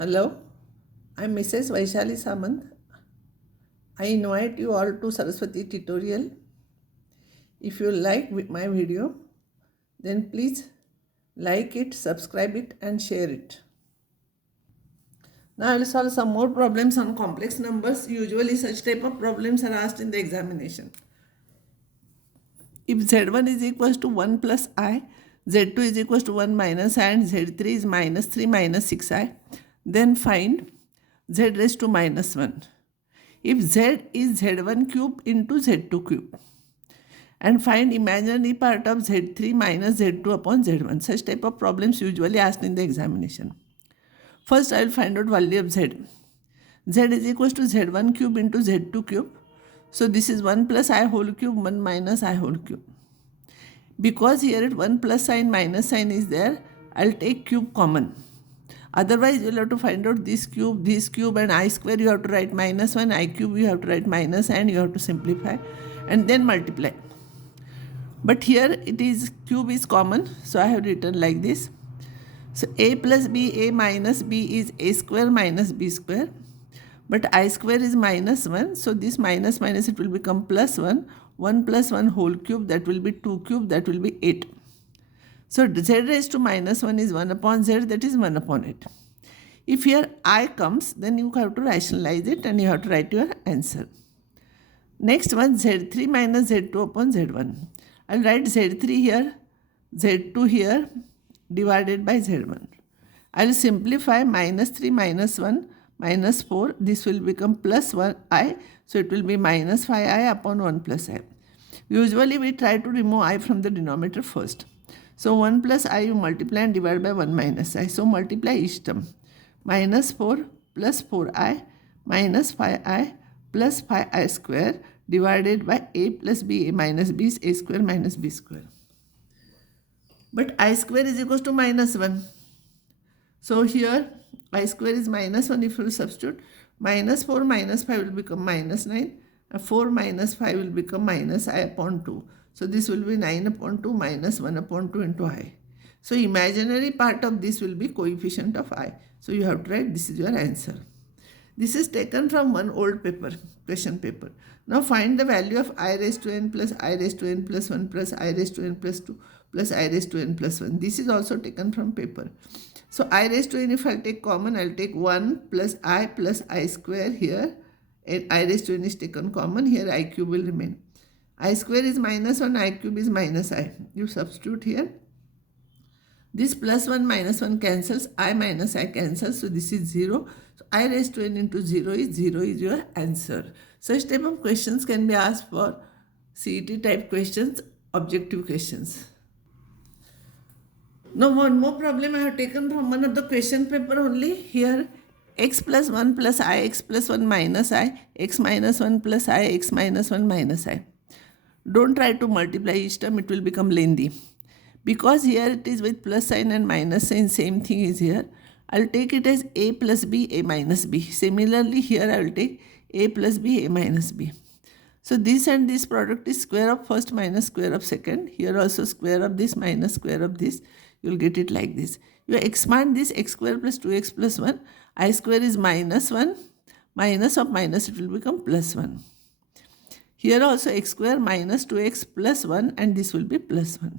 Hello, I'm Mrs. Vaishali Samant. I invite you all to Saraswati tutorial. If you like my video, then please like it, subscribe it and share it. Now I will solve some more problems on complex numbers. Usually such type of problems are asked in the examination. If z1 is equals to 1 plus I, z2 is equals to 1 minus I and z3 is minus 3 minus 6I, then find z raised to minus 1. If z is z1 cube into z2 cube and find imaginary part of z3 minus z2 upon z1. Such type of problems usually asked in the examination. First I will find out value of z. Z is equals to z1 cube into z2 cube. So this is 1 plus I whole cube, 1 minus I whole cube. Because here 1 plus sign minus sign is there, I'll take cube common. Otherwise, you'll have to find out this cube and I square you have to write minus 1, I cube you have to write minus and you have to simplify and then multiply. But here it is cube is common, so I have written like this. So a plus b, a minus b is a square minus b square. But I square is minus 1, so this minus minus it will become plus 1. 1 plus 1 whole cube, that will be 2 cube, that will be 8. So z raised to minus 1 is 1 upon z, that is 1 upon 8. If here I comes, then you have to rationalize it and you have to write your answer. Next one, z3 minus z2 upon z1. I will write z3 here, z2 here, divided by z1. I will simplify minus 3 minus 1 minus 4. This will become plus 1i. So it will be minus 5i upon 1 plus I. Usually we try to remove I from the denominator first. So 1 plus I you multiply and divide by 1 minus I. So multiply each term. Minus 4 plus 4i minus 5i plus 5i square divided by a plus b. A minus b is a square minus b square. But I square is equals to minus 1. So here I square is minus 1. If you substitute, minus 4 minus 5 will become minus 9. 4 minus 5 will become minus I upon 2. So this will be 9 upon 2 minus 1 upon 2 into I. So imaginary part of this will be coefficient of I. So you have to write this is your answer. This is taken from one old paper, question paper. Now find the value of I raised to n plus I raised to n plus 1 plus I raised to n plus 2 plus I raised to n plus 1. This is also taken from paper. So I raised to n, if I'll take common, I'll take 1 plus I square here. And I raised to n is taken common. Here I cube will remain. I square is minus 1, I cube is minus I. You substitute here. This plus 1 minus 1 cancels, I minus I cancels, so this is 0. So I raised to n into 0 is your answer. Such type of questions can be asked for CET type questions, objective questions. Now one more problem I have taken from one of the question paper only. Here x plus 1 plus I, x plus 1 minus I, x minus 1 plus I, x minus 1 minus I. Don't try to multiply each term, it will become lengthy. Because here it is with plus sign and minus sign, same thing is here. I will take it as a plus b, a minus b. Similarly here I will take a plus b, a minus b. So this and this product is square of first minus square of second. Here also square of this minus square of this. You will get it like this. You expand this x square plus 2x plus 1. I square is minus 1. Minus of minus it will become plus 1. Here also x square minus 2x plus 1 and this will be plus 1.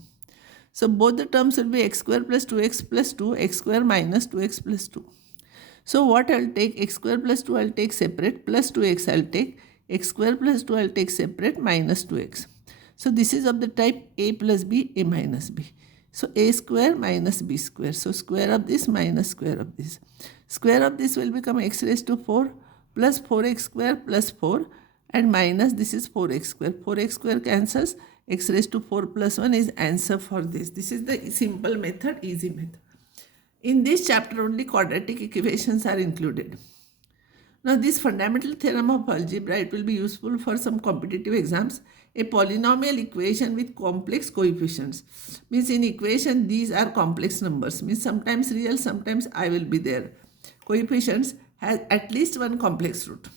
So both the terms will be x square plus 2x plus 2, x square minus 2x plus 2. So what I will take, x square plus 2 I will take separate, plus 2x I will take, x square plus 2 I will take separate, minus 2x. So this is of the type a plus b, a minus b. So a square minus b square. So square of this minus square of this. Square of this will become x raised to 4 plus 4x square plus 4 and minus this is 4x square. 4x square cancels. X raised to 4 plus 1 is answer for this. This is the simple method, easy method. In this chapter only quadratic equations are included. Now this fundamental theorem of algebra, it will be useful for some competitive exams. A polynomial equation with complex coefficients. Means in equation these are complex numbers. Means sometimes real, sometimes I will be there. Coefficients has at least one complex root.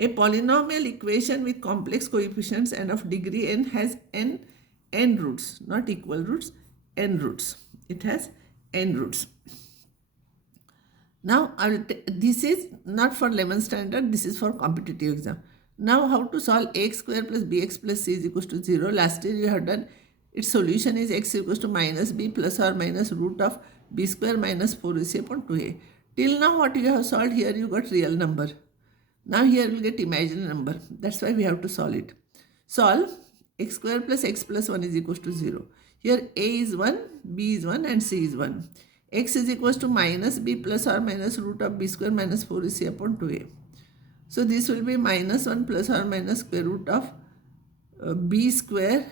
A polynomial equation with complex coefficients and of degree n has n roots, not equal roots, n roots. It has n roots. Now this is not for 11th standard, this is for competitive exam. Now how to solve ax square plus bx plus c is equals to 0. Last year you have done its solution is x equals to minus b plus or minus root of b square minus 4ac upon 2a. Till now what you have solved here, you got real number. Now here you will get imaginary number. That's why we have to solve it. Solve x square plus x plus 1 is equals to 0. Here a is 1, b is 1 and c is 1. X is equals to minus b plus or minus root of b square minus 4ac upon 2a. So this will be minus 1 plus or minus square root of b square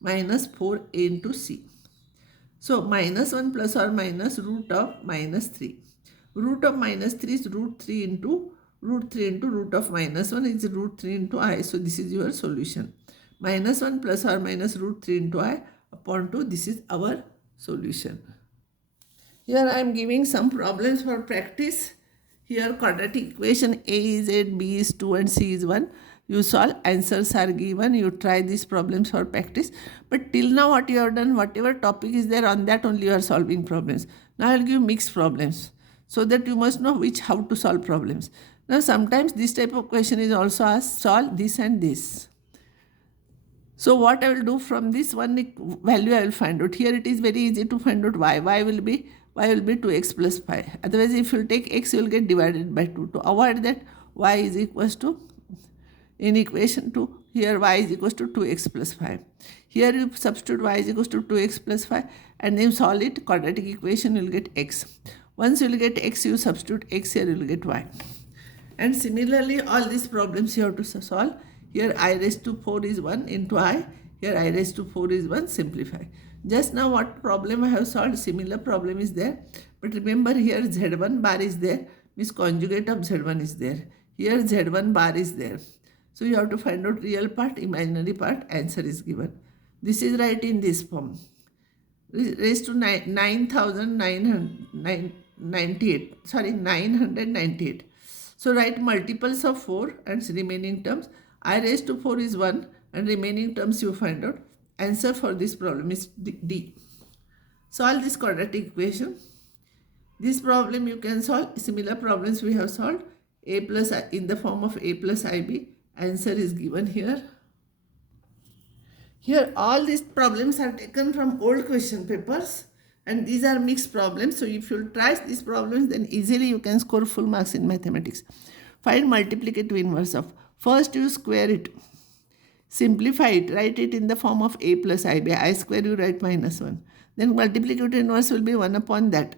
minus 4a into c. So minus 1 plus or minus root of minus 3. Root of minus 3 is root 3 into root of minus 1 is root 3 into I. So this is your solution. Minus 1 plus or minus root 3 into I upon 2. This is our solution. Here I am giving some problems for practice. Here quadratic equation A is 8, B is 2 and C is 1. You solve, answers are given. You try these problems for practice. But till now what you have done, whatever topic is there, on that only you are solving problems. Now I will give mixed problems so that you must know how to solve problems. Now sometimes this type of question is also asked, solve this and this. So what I will do, from this one value I will find out. Here it is very easy to find out y. Y will be 2x plus 5. Otherwise if you take x, you will get divided by 2. To avoid that, y is equals to, in equation 2, here y is equals to 2x plus 5. Here you substitute y is equals to 2x plus 5 and then solve it, quadratic equation, you will get x. Once you will get x, you substitute x, here you will get y. And similarly all these problems you have to solve. Here I raised to 4 is 1 into I. Here I raised to 4 is 1, simplify. Just now what problem I have solved, similar problem is there. But remember here z1 bar is there, means conjugate of z1 is there. Here z1 bar is there. So you have to find out real part, imaginary part, answer is given. This is right in this form. Raised to 998. So write multiples of 4 and remaining terms. I raised to 4 is 1 and remaining terms you find out. Answer for this problem is D. Solve this quadratic equation. This problem you can solve. Similar problems we have solved. A plus I, in the form of a plus ib. Answer is given here. Here all these problems are taken from old question papers and these are mixed problems. So if you try these problems, then easily you can score full marks in mathematics. Find multiplicative inverse of. First you square it. Simplify it. Write it in the form of a plus ib. I square you write minus 1. Then multiplicative inverse will be 1 upon that.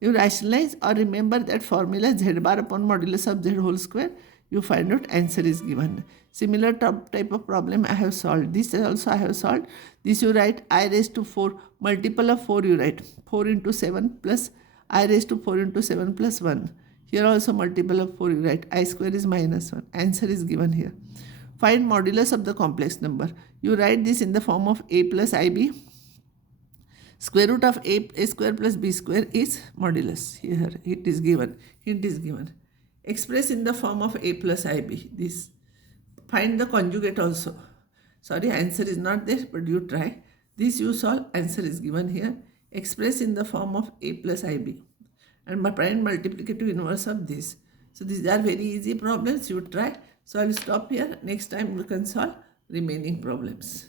You rationalize or remember that formula z bar upon modulus of z whole square. You find out, answer is given. Similar type of problem I have solved. This also I have solved. This you write I raised to 4. Multiple of 4 you write. 4 into 7 plus I raised to 4 into 7 plus 1. Here also multiple of 4 you write. I square is minus 1. Answer is given here. Find modulus of the complex number. You write this in the form of a plus ib. Square root of a square plus b square is modulus. Here it is given. Hint is given. Express in the form of a plus ib. This. Find the conjugate also. Sorry, answer is not there, but you try. This you solve. Answer is given here. Express in the form of a plus ib. And find multiplicative inverse of this. So these are very easy problems. You try. So I will stop here. Next time you can solve remaining problems.